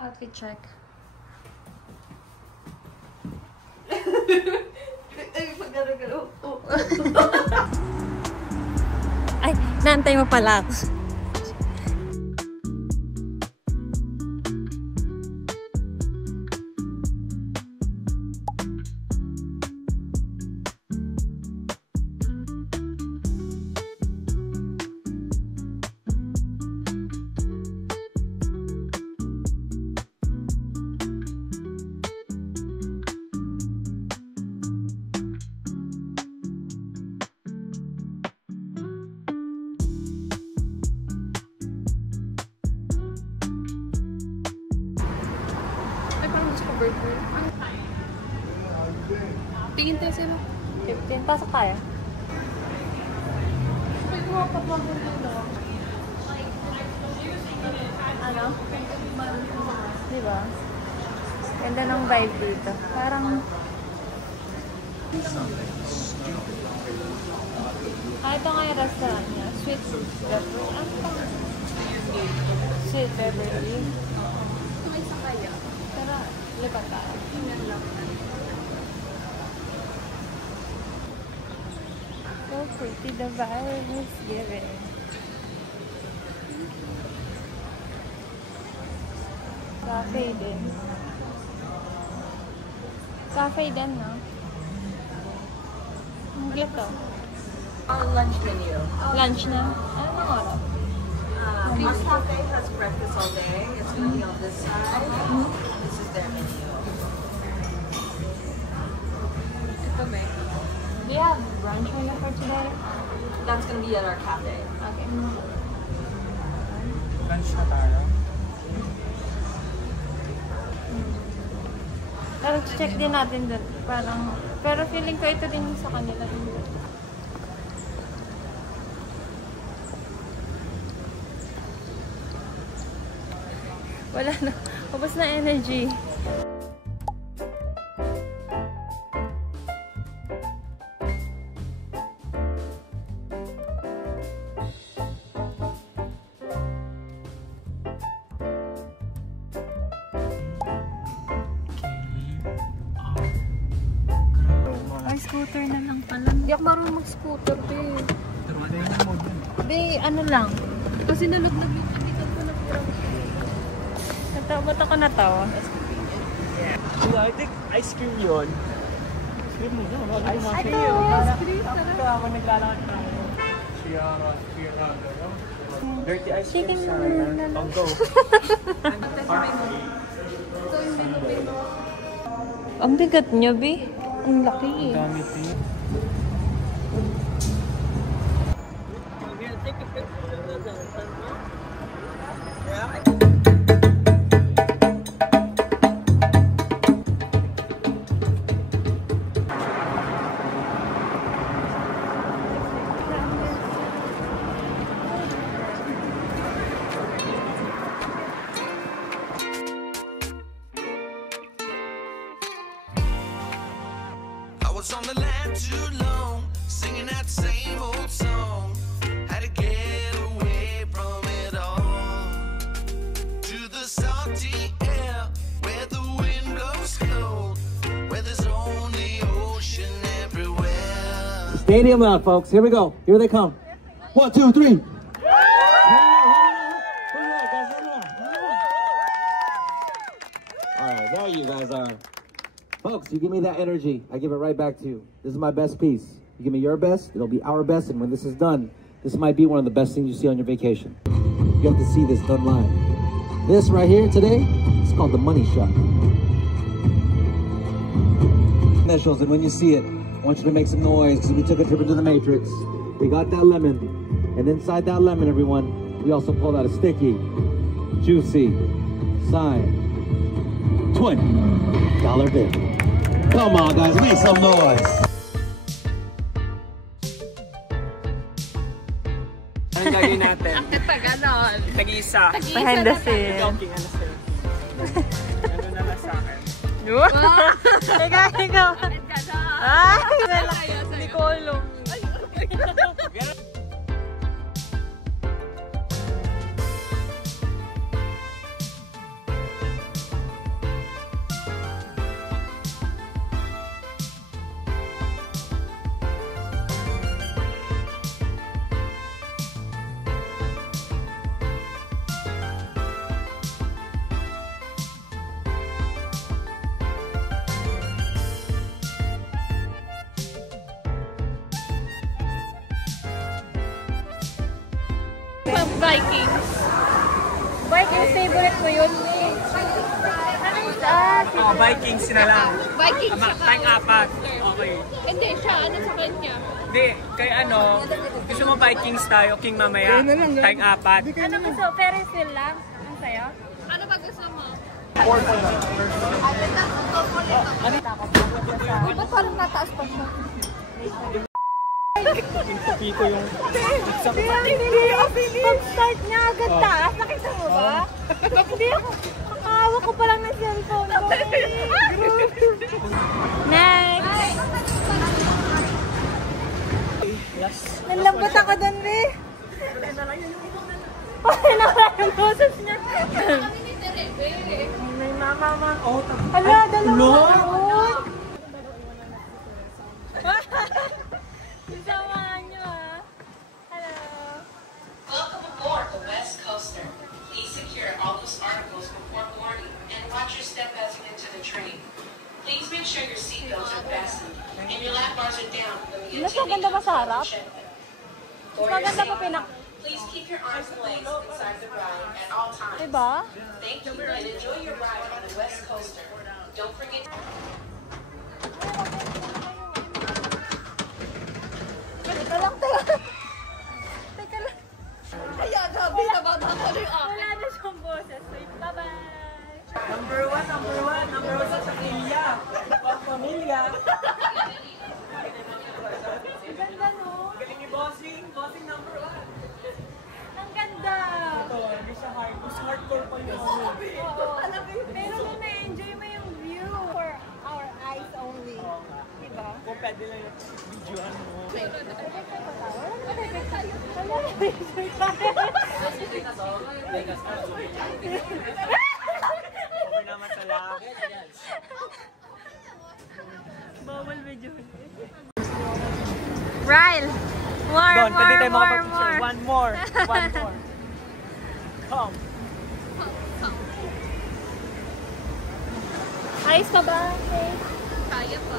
Outfit check. Ay, naantay mo pala ako. Tingin tayo sila. 15. Pasok tayo. Ano? Diba? Ganda ng vibe dito. Parang... ito nga yung restaurant niya. Sweet Beverly. Ano pa? Sweet Beverly. May sakaya. Pero, lipat tayo. So pretty, the vibe is giving. Cafe din. Cafe din, no? Ang cute to. Lunch menu. Lunch na? Ano nang oras? Our cafe has breakfast all day. It's going to be on this side. This is their menu. Ito may. Do you have brunch menu for today? That's going to be at our cafe. Okay. Lunch na tayo. Pero check din natin dun. Parang, pero feeling ko ito din sa kanila. Wala na. Ubus na energy. Ay, scooter na lang pala. Hindi ako marunong mag-scooter, babe. Babe, ano lang. Kasi nalaglag yung kanikan ko na pirang. Ba't ako natawa? Yeah, I think ice cream yun. Ice cream mo yun. Ice cream. Ito! Ako naglalakad tayo. Dirty ice cream Chicken sana. na lang. Go. Ang bigat niya, be. Ang laki. Dami ito. I was on the land too long, singing that same old song. Had to get away from it all. To the salty air, where the wind blows cold, where there's only ocean everywhere. Stadium out, folks. Here we go. Here they come. 1, 2, 3. All right, there you guys are. Folks, you give me that energy, I give it right back to you. This is my best piece. You give me your best, it'll be our best, and when this is done, this might be one of the best things you see on your vacation. You have to see this done live. This right here today, it's called the money shot. Initials, and when you see it, I want you to make some noise, because we took a trip into the Matrix. We got that lemon, and inside that lemon, everyone, we also pulled out a sticky, juicy, signed, $20 bill. Come on, guys, make some noise. Anong gagawin natin? Taganon. Tag-isa. Behind the scene. Joking, ano sa'yo? Ano na lang sa akin? Ikaw. Ay, hindi ko alam. Vikings. Vikings, favorite mo yun? Vikings na lang. Vikings Tayong apat. Okay. Hindi, siya. Ano sa kanya? Hindi, kay ano, gusto mo Vikings tayo, King mamaya. Tayong apat. Ano gusto? Ferris wheel lang? Ang sayo? Ano ba gusto mo? Ba't parang nataas pa siya? Pito yung... Pag-start niya agad taas, nakita mo ba? Hindi ako. Hawak ko pa lang ng cellphone ko. Next! Yes. Nalambot ako dun, Ri. Pati na lang yung boses niya. May mama. Hala, dalawa ako. Samahan niyo, ha? Hello. Welcome aboard the West Coaster. Please secure all loose articles before boarding and watch your step as you enter the train. Please make sure your seatbelts are fastened and your lap bars are down when the Mas maganda ba sa harap? For your Maganda pa safety, please keep your arms and legs inside the ride at all times. Diba? Thank you and enjoy your ride on the West Coaster. Don't forget to... Teka lang. Teka lang. Kaya, gabi na ba ako rin Wala na siyang boses. Wait, bye-bye. Number one sa pamilya. Pamilya. Ganda, no? Galing ni Bossing number one. Ang ganda. Ito, hindi siya hard. Mas hardcore pa yun. Oo. Pero kung na-enjoy mo yung view for our eyes only. Diba? Kung pwede lang yung videoan mo. Okay naman sa lahat. Bawal video. Ryle! More, Doon, pwede tayo more, makapag-picture. more. One more. Come. Ayos pa ba? Okay. Kaya pa.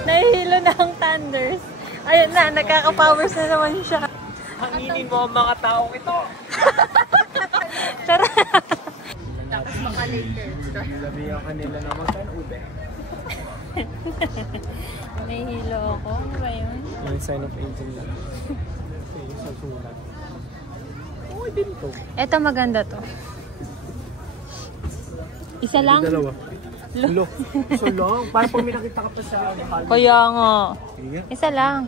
Nahihilo na ang thunders. Ayun na, nagkaka-powers na naman siya. Hanginin mo ang mga taong ito. Tara! Tapos baka later. Sabihan ka nila na magkano-ube. Nahihilo ako. Ano ba yun? Yung sign of aging lang. Okay, sa sulat. Okay din ito. Eto maganda to. Isa lang? Dalawa. Lo. So long. Parang pag may nakita ka pa sa Kaya nga. Isa lang.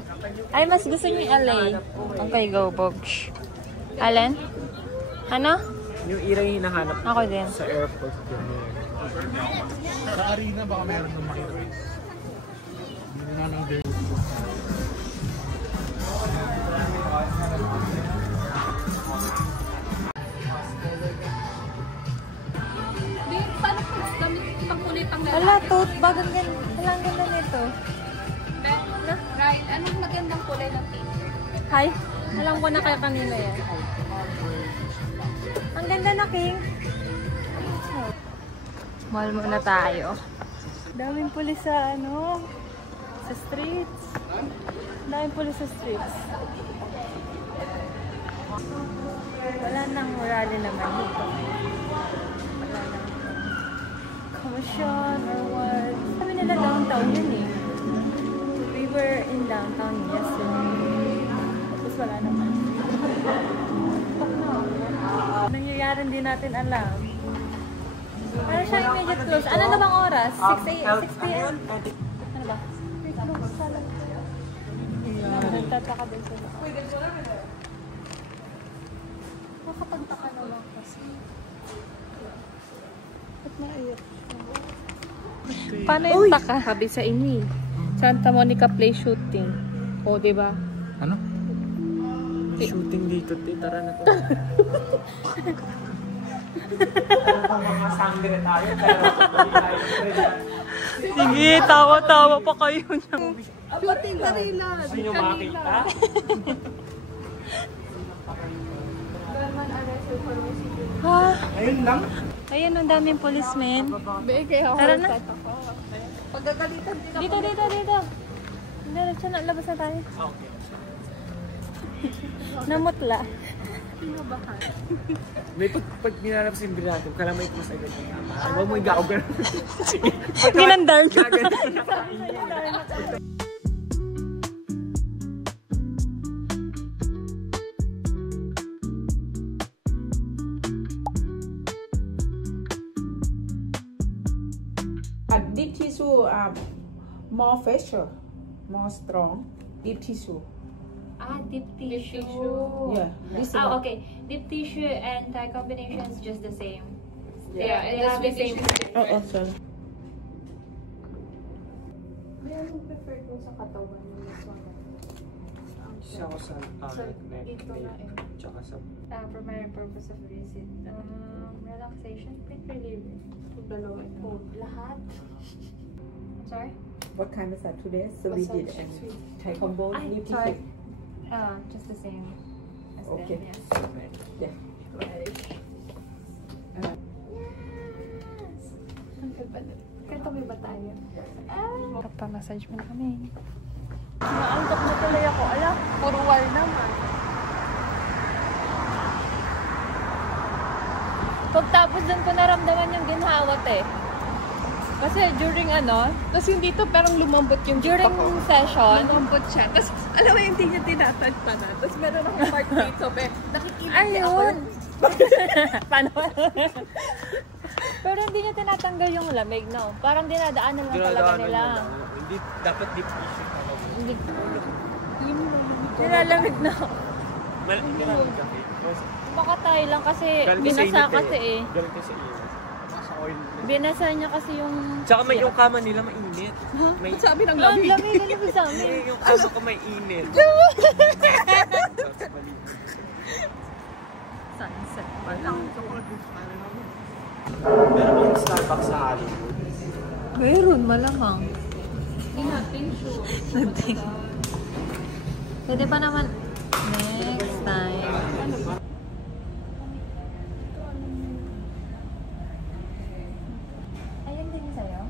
Ay, mas gusto niyo yung LA. Okay, go, Bogs. Alin? Ano? Yung ira yung hinahanap Ako din. sa airport. Sa arena baka meron ng makita. Hindi na nang there. Paano pag gamit pangkulay pang lalaki? Wala, tote bag. Ang ganda. Ang ganda nito. Right. Anong magandang kulay ng t-shirt? Hi. Alam ko na kayo kanina yan. Ang ganda na, King. Mall muna tayo. Daming pulis sa sa streets. Daming pulis sa streets. Wala nang rally naman dito. Wala nang commission or what. Sabi nila downtown yun eh. We were in downtown yesterday. Tapos wala naman. Nangyayari din natin alam. Parang siya immediate close. Ano na bang oras? 6 p.m.? Ano ba? Close pala. Nagtataka din sila. Nakapagtaka naman kasi. Ba't maiyak siya? Paano yung taka? Sabi sa ini. Santa Monica Play Shooting. O, diba? Ano? shooting dito, te. Tara na to. Mga sangre tayo, pero hindi tayo Sige, tawa-tawa pa kayo niya. Shooting na rin lang. Gusto nyo makakita? Ha? Ayun lang. Ayun, ang daming policemen. Tara na. Pagkagalitan din ako. Dito. Diretso na, labas na tayo. Okay. Namutla. May pag nilalabas yung binato, kalamay ko sa agad. Huwag mo igaw ka. Ginandar niyo. Deep tissue more facial, more strong. Deep tissue. Deep tissue. Yeah. This Okay. Deep tissue and Thai combination is just the same. Yeah, They have the same. Oh, sorry. Meron prefer ko sa katawan yung this one. Siya ko sa neck, Dito na eh. tsaka sa... Primary purpose of visit. Relaxation, pain relief. Dalawa. Lahat. I'm sorry? What kind of that today? So we did Thai combo. Deep sorry. tissue. Just the same as Okay. them, yes. Yeah. Yes! Katabi ba tayo? Kapamassage mo na kami. Naantok na tuloy ako. Ala, Puro wall naman. pagtapos dun ko naramdaman yung ginhawat eh. Kasi during Tapos yung dito parang lumambot yung during session, lumambot siya. Tapos alam mo yung hindi niya tinatag pa na. Tapos meron akong part dito. Nakikinig ako. ayun. Paano? Pero hindi niya tinatanggal yung lamig, no? Parang dinadaanan lang talaga nila. Hindi, dapat deep tissue. Hindi. Nilalamig na. Hindi namin kasi. Baka tayo lang kasi Galing binasa kasi eh. Galing kasi init. Sa oil. Binasa niya kasi yung... Tsaka may yung kama nila mainit. May... Sabi ng Ang lamig. lamig na lamig sa amin. yung kama ko may init. Sunset pa lang. Meron bang Starbucks sa Hollywood? Mayroon, malamang. Nothing. Pwede pa naman next time. Ayun din sa'yo?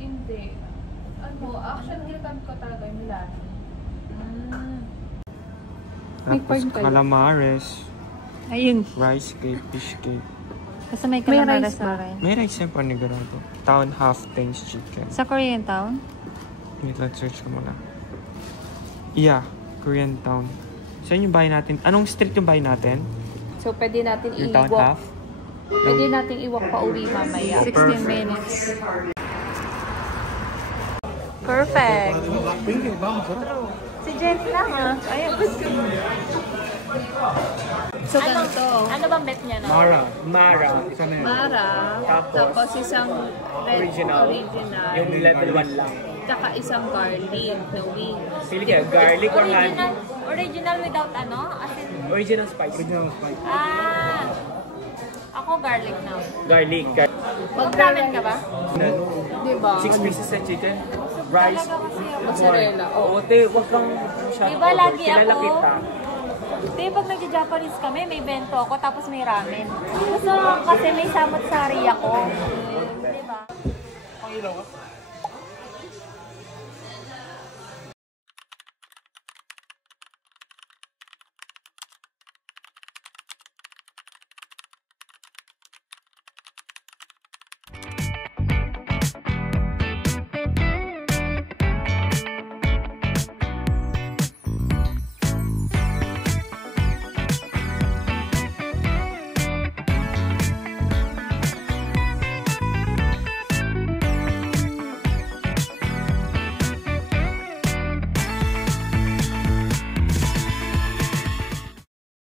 Hindi. Actually, ginagamit ko talaga yung Milani. Tapos calamares, Ayun. rice cake, fish cake. Kasi may calamares na rin. May rice yung panigurado. Town half thanks chicken. Sa Korean town? Wait, let's search ko muna. Yeah, Korean town. Saan yung bahay natin? Anong street yung bahay natin? So, pwede natin Yung town iwalk. half? Pwede natin iwalk pa uwi mamaya. 16 minutes. Perfect. Si Jess lang Ayun. So, ganito. Ano bang bet niya na? Mara. Isa na yun. Mara. Tapos isang red Original. Yung level 1 lang. Tsaka isang garlic na wings. Pili kaya garlic or honey? Original without As in, Original spice. ako garlic na. Garlic. Mag-ramen ka ba? Diba? 6 pieces na chicken. Rice. Mozzarella. Oo, te, wag kang masyado Diba lagi kilala ako? kita. Di, pag nag-Japanese kami, may bento ako, tapos may ramen. Gusto kasi may samot-sari ako. Diba? Ang ilaw ka?